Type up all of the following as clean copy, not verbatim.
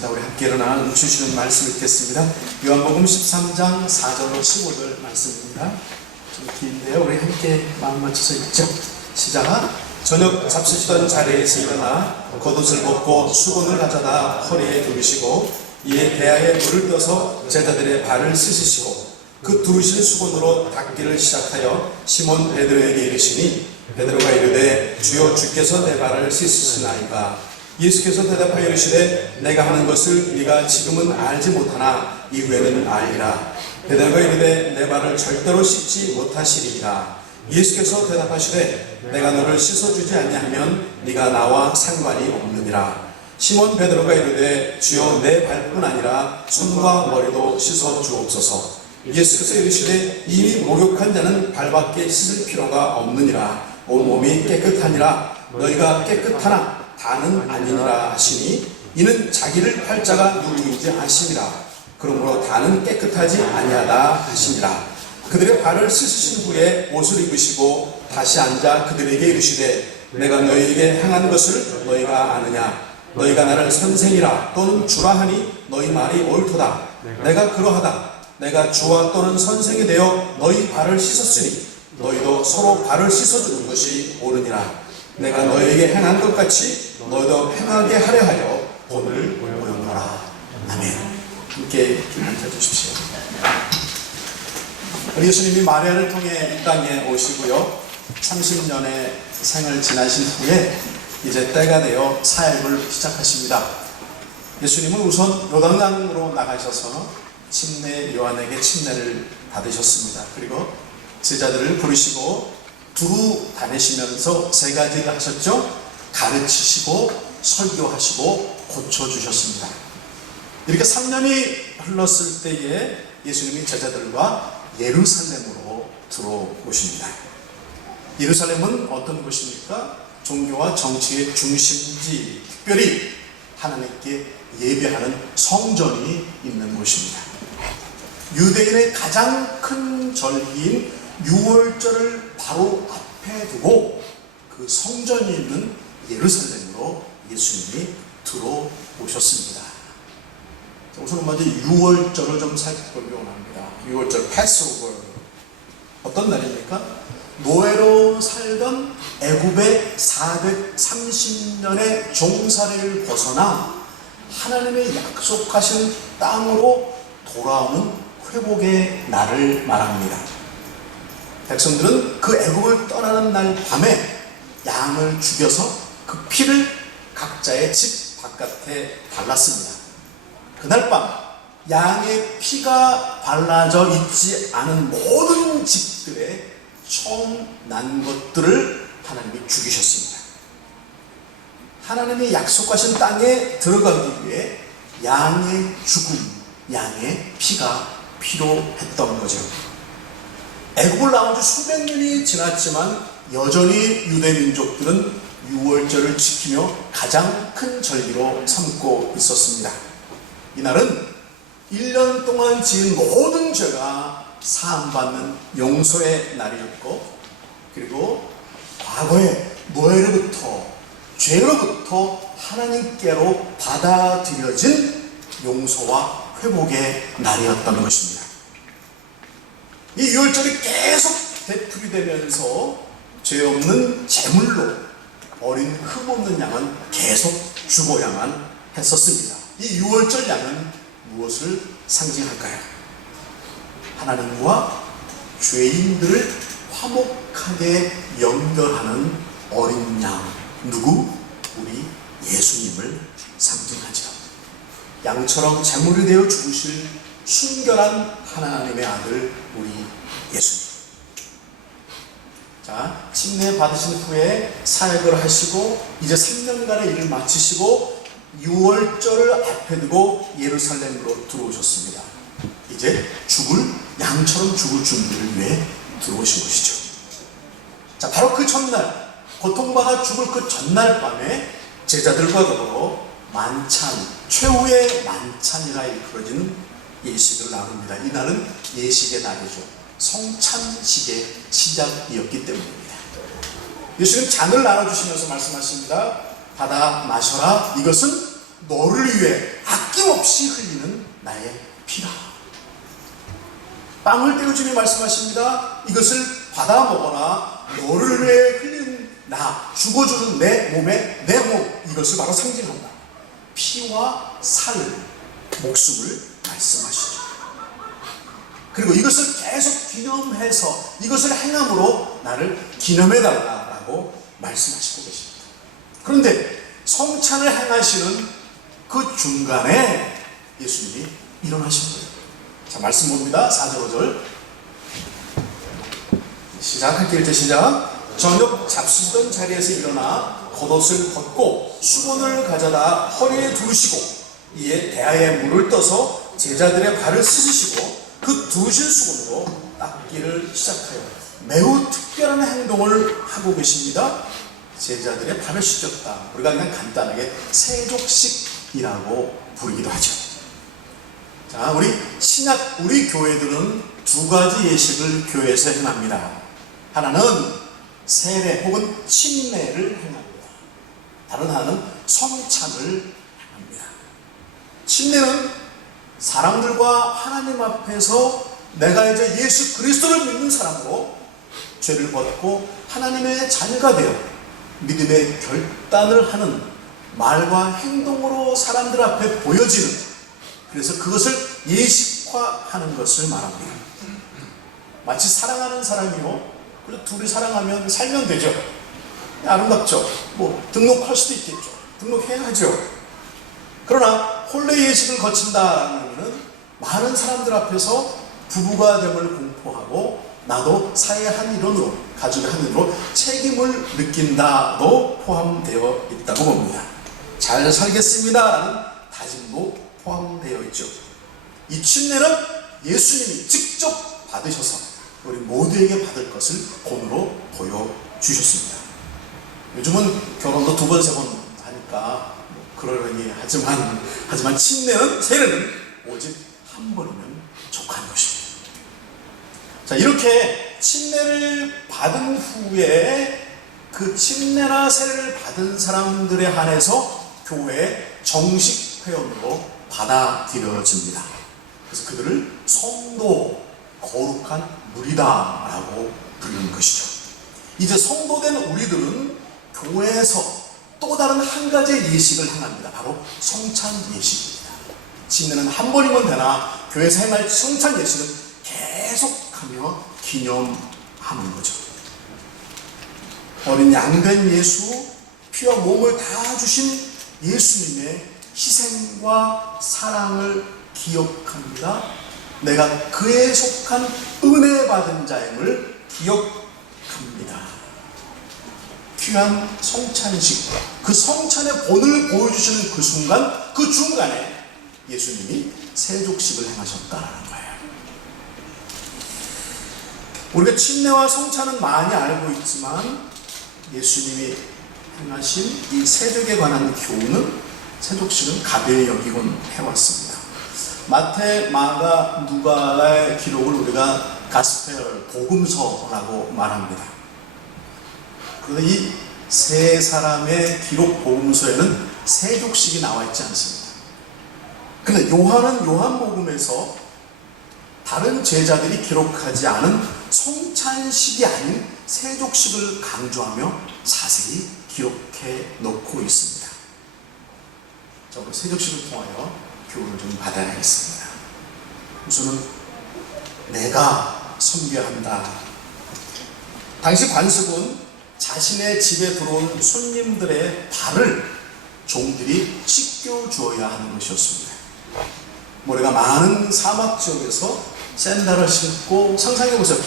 하겠습니다. 우리 함께 일어나 주시는 말씀 읽겠습니다. 요한복음 13장 4절로 15절 말씀입니다. 좀 긴데요. 우리 함께 마음 맞춰서 읽죠. 시작. 저녁 잡수시던 자리에서 일어나 겉옷을 벗고 수건을 가져다 허리에 두르시고 이에 대야에 물을 떠서 제자들의 발을 씻으시고 그 두르신 수건으로 닦기를 시작하여 시몬 베드로에게 이르시니 베드로가 이르되 주여 주께서 내 발을 씻으시나이까. 예수께서 대답하여 이르시되 내가 하는 것을 네가 지금은 알지 못하나 이후에는 알리라. 베드로가 이르되 내 발을 절대로 씻지 못하시리이다. 예수께서 대답하시되 내가 너를 씻어주지 아니하면 네가 나와 상관이 없느니라. 시몬 베드로가 이르되 주여 내 발뿐 아니라 손과 머리도 씻어 주옵소서. 예수께서 이르시되 이미 목욕한 자는 발밖에 씻을 필요가 없느니라. 온몸이 깨끗하니라. 너희가 깨끗하나 다는 아니니라 하시니 이는 자기를 팔 자가 누구인지 아심이라. 그러므로 다는 깨끗하지 아니하다 하시니라. 그들의 발을 씻으신 후에 옷을 입으시고 다시 앉아 그들에게 이르시되 내가 너희에게 행한 것을 너희가 아느냐. 너희가 나를 선생이라 또는 주라 하니 너희 말이 옳도다. 내가 그러하다. 내가 주와 또는 선생이 되어 너희 발을 씻었으니 너희도 서로 발을 씻어주는 것이 옳으니라. 내가 너희에게 행한 것 같이 너희도 행하게 하려 하여 오늘 모였노라. 아멘. 함께 기도해 주십시오. 우리 예수님이 마리아를 통해 이 땅에 오시고요 30년의 생을 지나신 후에 이제 때가 되어 사역을 시작하십니다. 예수님은 우선 요단강으로 나가셔서 침례 요한에게 침례를 받으셨습니다. 그리고 제자들을 부르시고 두루 다니시면서 세 가지를 하셨죠. 가르치시고 설교하시고 고쳐주셨습니다. 이렇게 3년이 흘렀을 때에 예수님이 제자들과 예루살렘으로 들어오십니다. 예루살렘은 어떤 곳입니까? 종교와 정치의 중심지, 특별히 하나님께 예배하는 성전이 있는 곳입니다. 유대인의 가장 큰 절기인 유월절을 바로 앞에 두고 그 성전이 있는 예루살렘으로 예수님이 들어오셨습니다. 우선 먼저 유월절을 좀 살펴보기 원합니다. 유월절 패스오버 어떤 날입니까? 노예로 살던 애굽의 430년의 종살이를 벗어나 하나님의 약속하신 땅으로 돌아오는 회복의 날을 말합니다. 백성들은 그 애굽을 떠나는 날 밤에 양을 죽여서 그 피를 각자의 집 바깥에 발랐습니다. 그날 밤 양의 피가 발라져 있지 않은 모든 집들에 처음 난 것들을 하나님이 죽이셨습니다. 하나님이 약속하신 땅에 들어가기 위해 양의 죽음, 양의 피가 필요했던 거죠. 애굽을 나온 지 수백 년이 지났지만 여전히 유대 민족들은 유월절을 지키며 가장 큰 절기로 삼고 있었습니다. 이날은 1년 동안 지은 모든 죄가 사함받는 용서의 날이었고, 그리고 과거의 노예로부터 죄로부터 하나님께로 받아들여진 용서와 회복의 날이었던 것입니다. 이 유월절이 계속 되풀이되면서 죄 없는 제물로 어린 흠없는 양은 계속 죽어야만 했었습니다. 이 유월절 양은 무엇을 상징할까요? 하나님과 죄인들을 화목하게 연결하는 어린 양, 누구? 우리 예수님을 상징하죠. 양처럼 제물이 되어 죽으실 순결한 하나님의 아들 우리 예수님. 자, 침례 받으신 후에 사역을 하시고 이제 3년간의 일을 마치시고 6월절을 앞에 두고 예루살렘으로 들어오셨습니다. 이제 양처럼 죽을 준비를 위해 들어오신 것이죠. 자, 바로 그 전날, 고통받아 죽을 그 전날 밤에 제자들과 더불어 만찬, 최후의 만찬이라 일컬어지는 예식을 나눕니다. 이날은 예식의 날이죠. 성찬식의 시작이었기 때문입니다. 예수님 잔을 나눠주시면서 말씀하십니다. 받아 마셔라. 이것은 너를 위해 아낌없이 흘리는 나의 피다. 빵을 떼어주며 말씀하십니다. 이것을 받아 먹어라. 너를 위해 흘리는 나, 죽어주는 내 몸에 내 몸, 이것을 바로 상징한다. 피와 살, 목숨을 말씀하시죠. 그리고 이것을 계속 기념해서 이것을 행함으로 나를 기념해달라고 말씀하시고 계십니다. 그런데 성찬을 행하시는 그 중간에 예수님이 일어나신 거예요. 자, 말씀 봅니다. 4절 5절 시작할게요. 이제 시작. 저녁 잡수시던 자리에서 일어나 겉옷을 벗고 수건을 가져다 허리에 두르시고 이에 대야에 물을 떠서 제자들의 발을 씻으시고 그 두신 수건으로 닦기를 시작하여 매우 특별한 행동을 하고 계십니다. 제자들의 발을 씻겼다. 우리가 그냥 간단하게 세족식이라고 부르기도 하죠. 자, 우리 교회들은 두 가지 예식을 교회에서 행합니다. 하나는 세례 혹은 침례를 행합니다. 다른 하나는 성찬을 행합니다. 침례는 사람들과 하나님 앞에서 내가 이제 예수 그리스도를 믿는 사람으로 죄를 벗고 하나님의 자녀가 되어 믿음의 결단을 하는 말과 행동으로 사람들 앞에 보여지는, 그래서 그것을 예식화하는 것을 말합니다. 마치 사랑하는 사람이요, 그래서 둘이 사랑하면 살면 되죠. 아름답죠. 뭐 등록할 수도 있겠죠. 등록해야 하죠. 그러나 혼례 예식을 거친다는 의미는 많은 사람들 앞에서 부부가 됨을 공포하고 나도 사회의 한 일원으로, 가족의 한 일원으로 책임을 느낀다도 포함되어 있다고 봅니다. 잘 살겠습니다라는 다짐도 포함되어 있죠. 이 침례는 예수님이 직접 받으셔서 우리 모두에게 받을 것을 본으로 보여주셨습니다. 요즘은 결혼도 2번, 3번 하니까 그러려니 하지만 침례는, 세례는 오직 한 번이면 족한 것입니다. 자, 이렇게 침례를 받은 후에 그 침례나 세례를 받은 사람들에 한해서 교회의 정식 회원으로 받아들여집니다. 그래서 그들을 성도, 거룩한 무리다라고 부르는 것이죠. 이제 성도된 우리들은 교회에서 또 다른 한 가지의 예식을 행합니다. 바로 성찬 예식입니다. 침례는 한 번이면 되나 교회에서 행할 성찬 예식은 계속하며 기념하는 거죠. 어린 양된 예수, 피와 몸을 다 주신 예수님의 희생과 사랑을 기억합니다. 내가 그에 속한 은혜 받은 자임을 기억합니다. 귀한 성찬식, 그 성찬의 본을 보여주시는 그 순간, 그 중간에 예수님이 세족식을 행하셨다는 거예요. 우리가 침례와 성찬은 많이 알고 있지만 예수님이 행하신 이 세족에 관한 교훈은, 세족식은 가벼이 여기곤 해왔습니다. 마태, 마가, 누가의 기록을 우리가 가스펠, 복음서라고 말합니다. 그런데 이 세 사람의 기록 복음서에는 세족식이 나와 있지 않습니다. 그런데 요한은 요한복음에서 다른 제자들이 기록하지 않은 성찬식이 아닌 세족식을 강조하며 자세히 기록해 놓고 있습니다. 자, 우리 세족식을 통하여 교훈을 좀 받아야겠습니다. 우선은 내가 선교한다. 당시 관습은 자신의 집에 들어온 손님들의 발을 종들이 씻겨 주어야 하는 것이었습니다. 모래가 많은 사막 지역에서 샌들을 신고, 상상해보세요.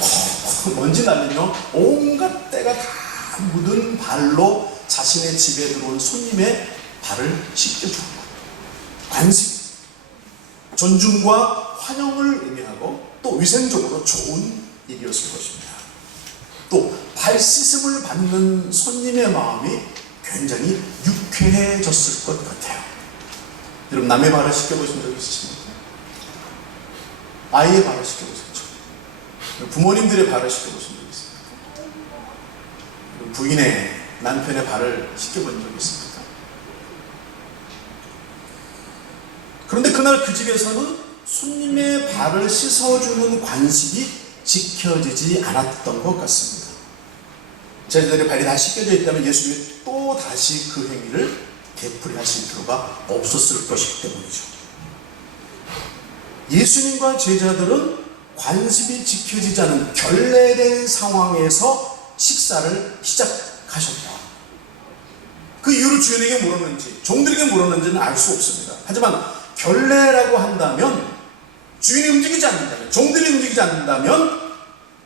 먼지 날리며 온갖 때가 다 묻은 발로 자신의 집에 들어온 손님의 발을 씻겨주는 것. 관습, 존중과 환영을 의미하고 또 위생적으로 좋은 일이었을 것입니다. 또 발 씻음을 받는 손님의 마음이 굉장히 유쾌해졌을 것 같아요. 여러분, 남의 발을 씻겨보신 적 있으십니까? 아이의 발을 씻겨보셨죠? 부모님들의 발을 씻겨보신 적 있습니까? 부인의, 남편의 발을 씻겨본 적 있습니까? 그런데 그날 그 집에서는 손님의 발을 씻어주는 관습이 지켜지지 않았던 것 같습니다. 제자들의 발이 다 씻겨져 있다면 예수님이 또 다시 그 행위를 되풀이하실 필요가 없었을 것이기 때문이죠. 예수님과 제자들은 관습이 지켜지지 않은 결례된 상황에서 식사를 시작하셨다. 그 이유를 주인에게 물었는지 종들에게 물었는지는 알 수 없습니다. 하지만 결례라고 한다면, 주인이 움직이지 않는다면, 종들이 움직이지 않는다면,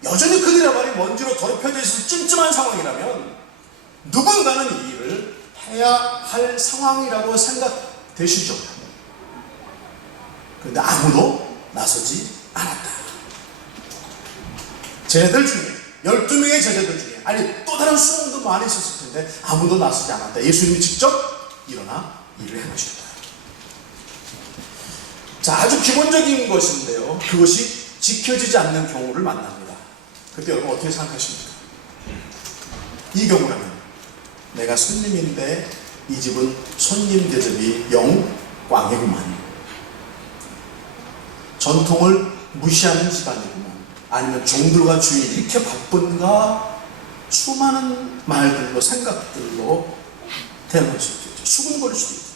여전히 그들의 발이 먼지로 더럽혀져 있을 찜찜한 상황이라면 누군가는 이 일을 해야 할 상황이라고 생각되시죠. 그런데 아무도 나서지 않았다. 제자들 중에, 12명의 제자들 중에, 아니 또 다른 수험도 많이 있었을 텐데 아무도 나서지 않았다. 예수님이 직접 일어나 일을 해보셨다. 자, 아주 기본적인 것인데요, 그것이 지켜지지 않는 경우를 만납니다. 그때 여러분 어떻게 생각하십니까? 이 경우라면 내가 손님인데 이 집은 손님 대접이 영 꽝이구만, 전통을 무시하는 집안이구만, 아니면 종들과 주인이 이렇게 바쁜가, 수많은 말들로 생각들로 대응할 수 있겠죠. 수군거릴 수도 있겠죠.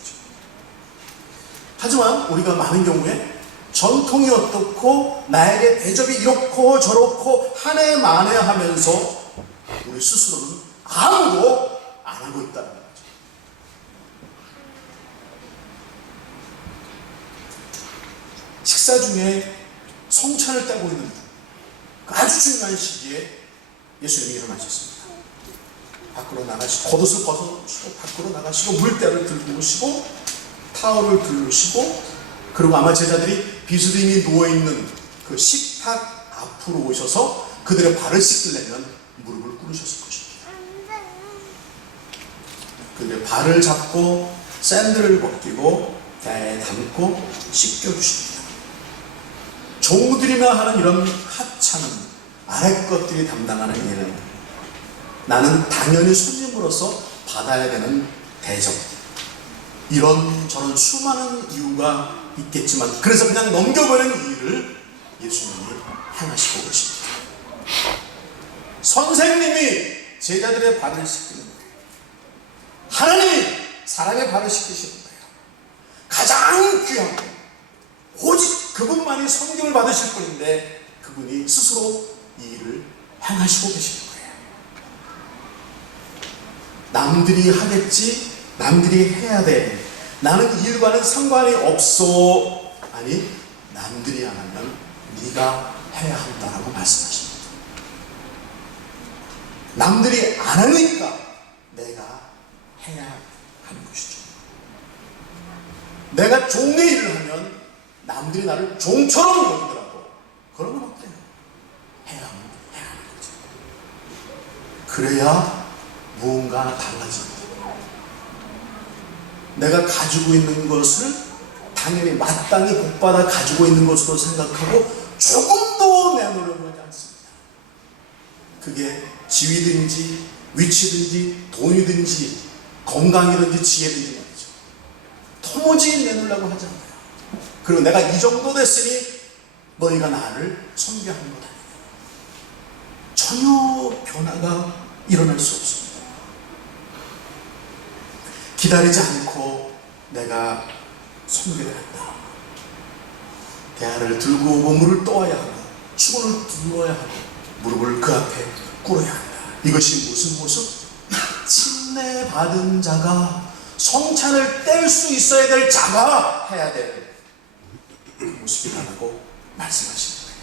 하지만 우리가 많은 경우에 전통이 어떻고 나에게 대접이 이렇고 저렇고 하네 마네 하면서 우리 스스로는 아무도 안 하고 있다는 거죠. 식사 중에 성찬을 떼고 있는 아주 중요한 시기에 예수님이 일어나셨습니다. 밖으로 나가시고 겉옷을 벗으시고 밖으로 나가시고 물대를 들고 오시고 타월을 들으시고, 그리고 아마 제자들이 비스듬히 누워있는 그 식탁 앞으로 오셔서 그들의 발을 씻으려면 무릎을 꿇으셨을 것입니다. 그들의 발을 잡고 샌들을 벗기고 대에 담고 씻겨주십니다. 종들이나 하는 이런 하찮은 아래 것들이 담당하는 일은 나는 당연히 손님으로서 받아야 되는 대접, 이런 저런 수많은 이유가 있겠지만 그래서 그냥 넘겨버리는 일을 예수님이 행하시고 계십니다. 선생님이 제자들의 발을 씻기는 거예요. 하나님이 사람의 발을 씻기시는 거예요. 가장 귀한 거, 오직 그분만이 섬김을 받으실 분인데 그분이 스스로 이 일을 행하시고 계시는 거예요. 남들이 하겠지, 남들이 해야 돼, 나는 이 일과는 상관이 없어, 아니 남들이 안 하면 네가 해야 한다라고 말씀하십니다. 남들이 안 하니까 내가 해야 하는 것이죠. 내가 종의 일을 하면 남들이 나를 종처럼 여기더라도 그러면 어때요? 해야 하는 거죠. 그래야 무언가 달라집니다. 내가 가지고 있는 것을 당연히 마땅히 복받아 가지고 있는 것으로 생각하고 조금도 내놓으려고 하지 않습니다. 그게 지위든지 위치든지 돈이든지 건강이든지 지혜든지 말이죠. 도무지 내놓으려고 하지 않아요. 그리고 내가 이 정도 됐으니 너희가 나를 섬겨하는 것 아니에요. 전혀 변화가 일어날 수 없습니다. 기다리지 않고 내가 섬겨야 한다. 대야를 들고 오고 물을 떠와야 한다. 수건을 들어야 한다. 무릎을 그 앞에 꿇어야 한다. 이것이 무슨 모습? 침례받은 자가, 성찬을 뗄 수 있어야 될 자가 해야 될 모습이라고 말씀하시는 거예요.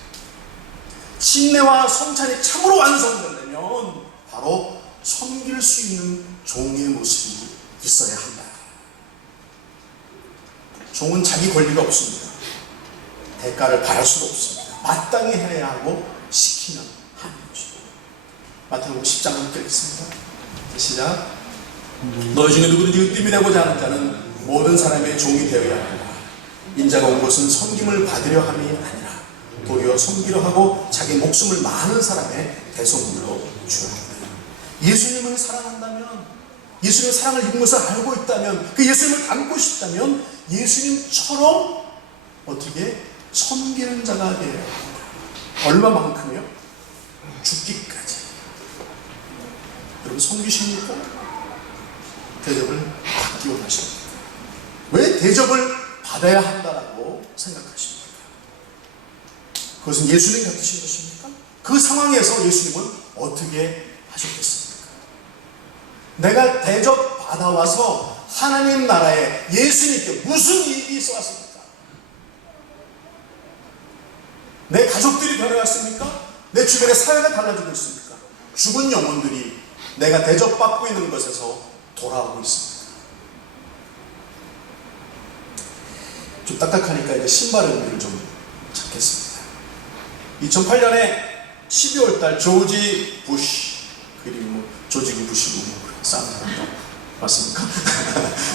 침례와 성찬이 참으로 완성되려면 바로 섬길 수 있는 종의 모습이 있어야 한다. 종은 자기 권리가 없습니다. 대가를 바랄 수도 없습니다. 마땅히 해야 하고 시키면 하는 것입니다. 마태복음 10장 함께 읽겠습니다. 시작. 너희 중에 누구든지 으뜸이 되고자 하는 자는 모든 사람의 종이 되어야 한다. 인자가 온 것은 섬김을 받으려 함이 아니라 도리어 섬기려 하고 자기 목숨을 많은 사람의 대속물로 주려 합니다. 예수님을 사랑한다면 예수님의 사랑을 입은 것을 알고 있다면, 그 예수님을 닮고 싶다면 예수님처럼 어떻게 섬기는 자가 되어야 합니다. 얼마만큼요? 죽기까지. 여러분 섬기십니까? 대접을 받기 원하십니까? 왜 대접을 받아야 한다라고 생각하십니까? 그것은 예수님 같으신 것입니까? 그 상황에서 예수님은 어떻게 하셨겠습니까? 내가 대접 받아와서 하나님 나라에 예수님께 무슨 이익이 있어 왔습니까? 내 가족들이 변해왔습니까? 내 주변의 사회가 달라지고 있습니까? 죽은 영혼들이 내가 대접받고 있는 것에서 돌아오고 있습니다. 좀 딱딱하니까 이제 신발의 의미를 좀 찾겠습니다. 2008년에 12월달 조지 부시, 그리고 뭐 조지 부시고 뭐 싸운 사람도 맞습니까?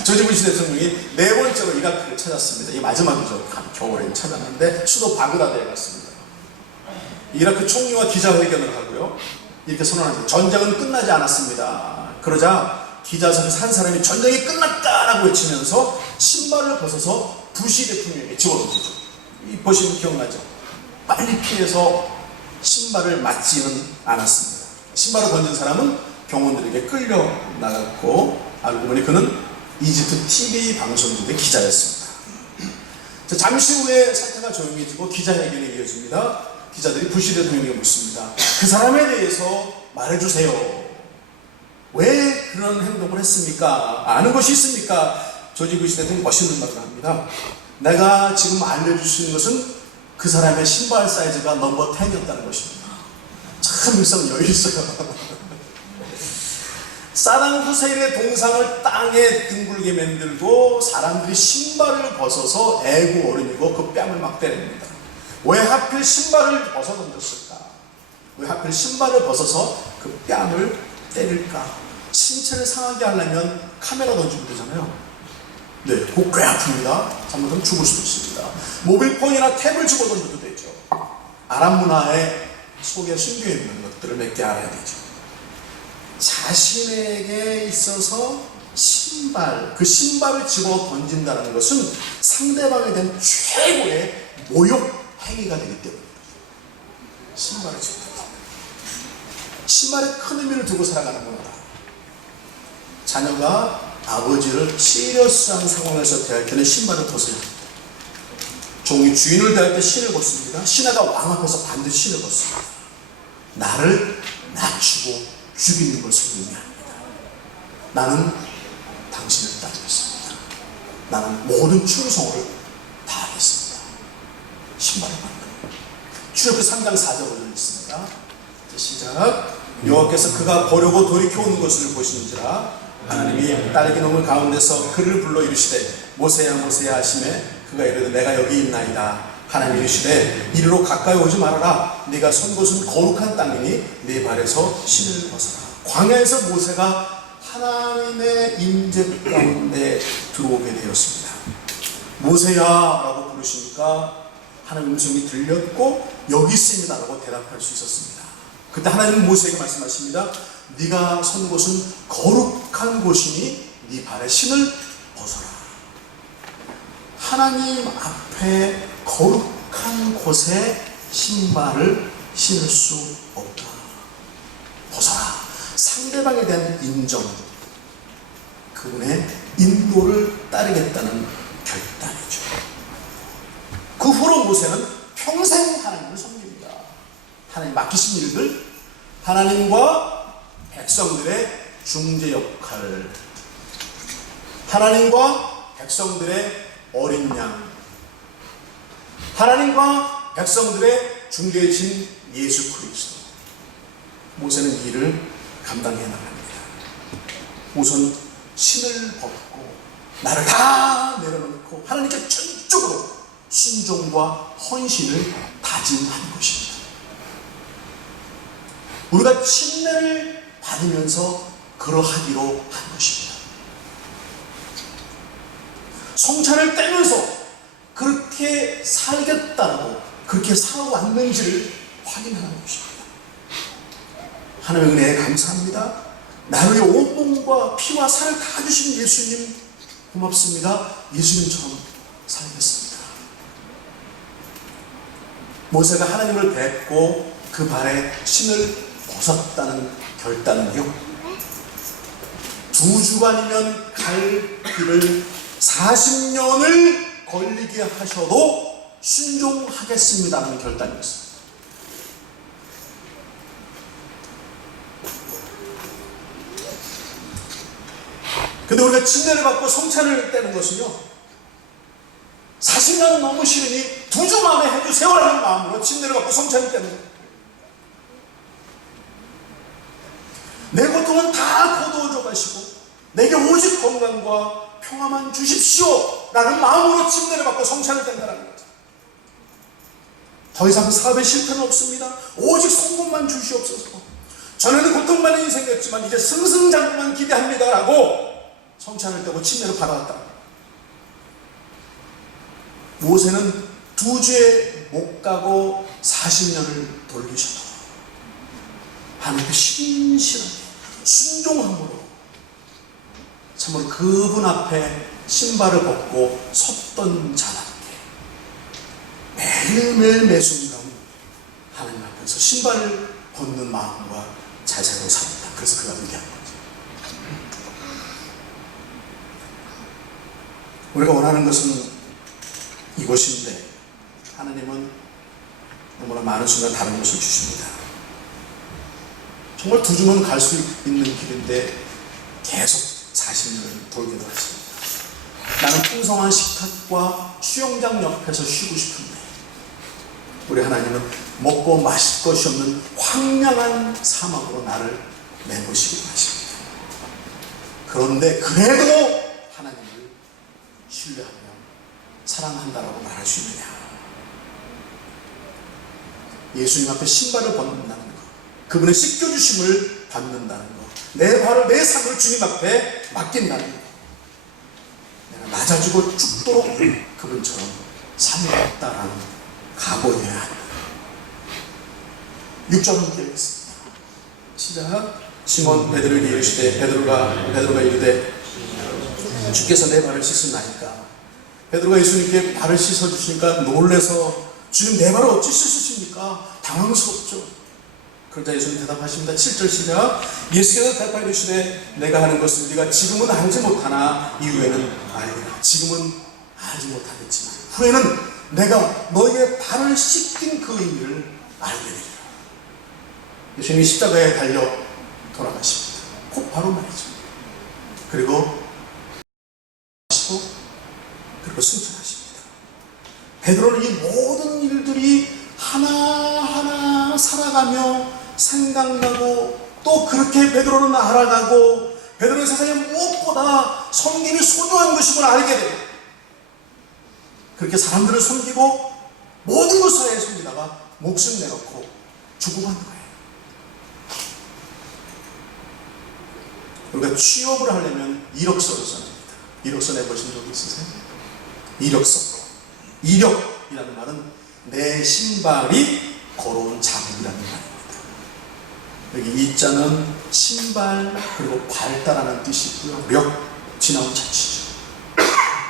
조지 부시 대통령이 4번째로 이라크를 찾았습니다. 이 마지막이죠. 겨울에 찾았는데 수도 바그다드에 갔습니다. 이라크 총리와 기자회견을 하고요. 이렇게 선언합니다. 전쟁은 끝나지 않았습니다. 그러자 기자석에서 한 사람이 전쟁이 끝났다라고 외치면서 신발을 벗어서 부시 대통령에게 집어던지죠. 이 보시면 기억나죠? 빨리 피해서 신발을 맞지는 않았습니다. 신발을 던진 사람은 경호원들에게 끌려 나갔고, 알고 보니 그는 이집트 TV 방송국의 기자였습니다. 자, 잠시 후에 사태가 조용해지고 기자회견이 이어집니다. 기자들이 부시 대통령에게 묻습니다. 그 사람에 대해서 말해주세요. 왜 그런 행동을 했습니까? 아는 것이 있습니까? 조지 부시 대통령이 멋있는 말을 합니다. 내가 지금 알려줄 수 있는 것은 그 사람의 신발 사이즈가 넘버 10이었다는 것입니다. 참 일상은 여유 있어요. 사담 후세인의 동상을 땅에 둥글게 만들고 사람들이 신발을 벗어서 애고 어른이고 그 뺨을 막 때립니다. 왜 하필 신발을 벗어 던졌을까? 왜 하필 신발을 벗어서 그 뺨을 때릴까? 신체를 상하게 하려면 카메라 던지면 되잖아요. 네, 그거 꽤 아픕니다. 잘못하면 죽을 수도 있습니다. 모빌폰이나 탭을 집어 던져도 되죠. 아랍 문화에 속에 숨겨 있는 것들을 몇 개 알아야 되죠. 자신에게 있어서 신발, 그 신발을 집어 던진다는 것은 상대방에 대한 최고의 모욕 행위가 되기 때문입니다. 신발을 집어 던진다. 신발에 큰 의미를 두고 살아가는 겁니다. 자녀가 아버지를 시리어스한 상황에서 대할 때는 신발을 벗어야 합니다. 종이 주인을 대할 때 신을 벗습니다. 신하가 왕 앞에서 반드시 신을 벗습니다. 나를 낮추고 죽이는 것을 의미합니다. 나는 당신을 따르겠습니다. 나는 모든 충성을 다하겠습니다. 신발을 만듭니다. 출애굽기 3장 4절로 있습니다. 시작. 여호와께서 그가 보려고 돌이켜오는 것을 보시는지라 하나님이 딸기 나무 가운데서 그를 불러 이르시되 모세야 모세야 하시매 그가 이르되 내가 여기 있나이다. 하나님이 이르시되 이리로 가까이 오지 말아라. 네가 선 곳은 거룩한 땅이니 네 발에서 신을 벗어라. 광야에서 모세가 하나님의 임재 가운데 들어오게 되었습니다. 모세야 라고 부르시니까 하나님 음성이 들렸고 여기 있습니다 라고 대답할 수 있었습니다. 그때 하나님은 모세에게 말씀하십니다. 네가 선 곳은 거룩한 곳이니 네 발에 신을 벗어라. 하나님 앞에 거룩한 곳에 신발을 신을 수 없다. 벗어라. 상대방에 대한 인정, 그분의 인도를 따르겠다는 결단이죠. 그 후로 모세는 평생 하나님을 섬깁니다. 하나님 맡기신 일들, 하나님과 백성들의 중재 역할, 하나님과 백성들의 어린 양, 하나님과 백성들의 중재이신 예수 그리스도. 모세는 이 일을 감당해 나갑니다. 우선 신을 벗고 나를 다 내려놓고 하나님께 전적으로 순종과 헌신을 다짐하는 것입니다. 우리가 침례를 받으면서 그러하기로 한 것입니다. 성찬을 떼면서 그렇게 살겠다고 그렇게 살아왔는지를 확인하는 것입니다. 하나님의 은혜에 감사합니다. 나를 위해 온몸과 피와 살을 다 주신 예수님 고맙습니다. 예수님처럼 살겠습니다. 모세가 하나님을 뵙고 그 발에 신을 벗었다는 결단은요, 2주간이면 갈 길을 40년을 걸리게 하셔도 순종하겠습니다는 결단이었습니다. 근데 우리가 침례를 받고 성찬을 떼는 것은요, 40년은 너무 싫으니 2주 만에 해주세요라는 마음으로 침례를 받고 성찬을 떼는 거예요. 내 고통은 다 거두어줘 가시고 내게 오직 건강과 평화만 주십시오 라는 마음으로 침례를 받고 성찬을 뗀다는 거죠. 더 이상 사업에 실패는 없습니다. 오직 성공만 주시옵소서. 전에는 고통받는 인생이었지만 이제 승승장구만 기대합니다 라고 성찬을 떼고 침례를 받아왔다. 모세는 2주에 못 가고 40년을 돌리셔도 하나님께 신실하게 순종함으로 참으로 그분 앞에 신발을 벗고 섰던 자답게 매일매일 매순간 하나님 앞에서 신발을 벗는 마음과 자세로 살았다. 그래서 그가 위대한 거죠. 우리가 원하는 것은 이곳인데 하나님은 너무나 많은 순간 다른 것을 주십니다. 정말 2주만 갈 수 있는 길인데 계속 40년을 돌기도 하십니다. 나는 풍성한 식탁과 수영장 옆에서 쉬고 싶은데 우리 하나님은 먹고 마실 것이 없는 황량한 사막으로 나를 내보시기도 하십니다. 그런데 그래도 하나님을 신뢰하며 사랑한다라고 말할 수 있느냐? 예수님 앞에 신발을 벗는다는 것, 그분의 씻겨주심을 받는다는 것, 내 발을, 내 삶을 주님 앞에 맡긴다는 것, 내가 낮아지고 죽도록 그분처럼 살겠다라는 각오해야 한다. 6절 함께 읽겠습니다. 시작. 시몬 베드로에게 이르시되 베드로가 이르되 주께서 내 발을 씻으나이까. 베드로가 예수님께 발을 씻어주시니까 놀래서 주님 내 발을 어찌 씻으십니까? 당황스럽죠. 그러자 예수님 대답하십니다. 7절 시작. 예수께서 대답하여 이르시되 내가 하는 것을 네가 지금은 알지 못하나 이후에는 알리라. 지금은 알지 못하겠지만 후에는 내가 너희의 발을 씻긴 그 의미를 알게 되리라. 예수님이 십자가에 달려 돌아가십니다. 곧 바로 말이죠. 그리고 승천하십니다. 베드로는 이 모든 일들이 하나하나 살아가며 생각나고 또 그렇게 베드로는 알아가고 베드로는 세상에 무엇보다 섬김이 소중한 것임을 알게 됩니다. 그렇게 사람들을 섬기고 모든 것을 섬기다가 목숨 내놓고 죽어가는 거예요. 우리가 취업을 하려면 이력서를 써냅니다. 이력서 내보신 적 있으세요? 이력서. 이력이라는 말은 내 신발이 걸어온 자국이라는 말입니다. 여기 이자는 신발 그리고 밟다라는 뜻이고요. 력, 지나온 자취죠.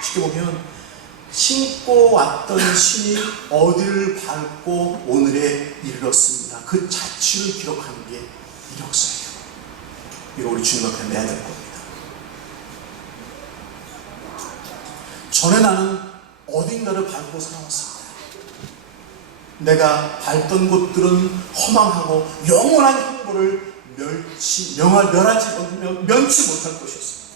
쉽게 보면 신고 왔던 신이 어디를 밟고 오늘에 이르렀습니다. 그 자취를 기록하는 게 이력서예요. 이거 우리 주님 앞에 내야 될 겁니다. 전에 나는 어딘가를 밟고 살아왔습니다. 내가 밟던 곳들은 허망하고 영원한 형벌을 면치 못할 것이었습니다.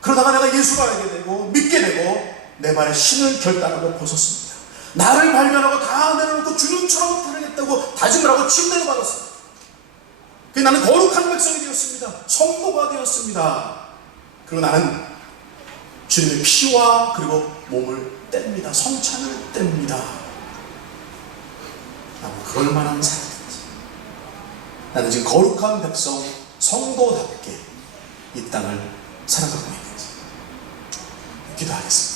그러다가 내가 예수를 알게 되고 믿게 되고 내 발에 신을 결단하고 벗었습니다. 나를 발견하고 다 내려놓고 주님처럼 살겠다고 다짐을 하고 침례를 받았습니다. 그래서 나는 거룩한 백성이 되었습니다. 성도가 되었습니다. 그리고 나는 주님의 피와 그리고 몸을 뗍니다. 성찬을 뗍니다. 나는 그럴 만한 사람이지. 나는 지금 거룩한 백성, 성도답게 이 땅을 살아가고 있는지 기도하겠습니다.